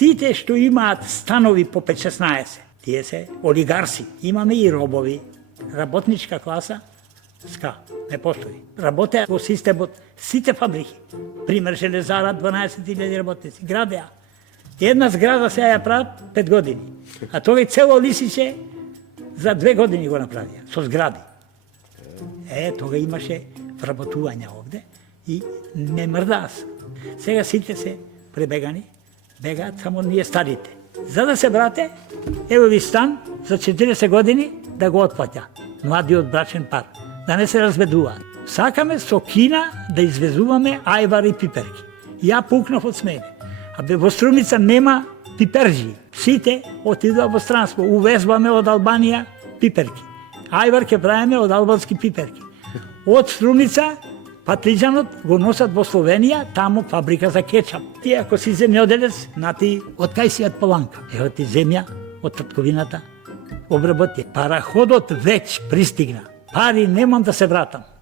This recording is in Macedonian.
Сите што имаат станови по 5-16, тие се олигарси. Имаме и робови. Работничка класа, не постои. Работеа во системот сите фабрики. Пример, Железара, 12.000 работници. Градеа. Една зграда се ја прават 5 години. А тој цело лисиче за 2 години го направија, со згради. Тога имаше вработување овде и не мрдаа се. Сега сите се пребегани, бегаат само ние старите. За да се врате, ево ви стан за 40 години да го отплаќа. Младиот брачен пар. Да не се разведуваат. Сакаме со Кина да извезуваме ајвар и пиперки. Ја пукнав од смене. Во Струмица нема пиперџи. Сите отидува во странство. Увезваме од Албанија пиперки. Ајвар ќе правиме од албански пиперки. Од Струмица патлиџанот го носат во Словенија, таму фабрика за кетчап. Ти ако си земјоделец, нати од кај си од Поланка. Ево ти земја од татковината, обработи. Параходот веќе пристигна. Пари немам да се вратам.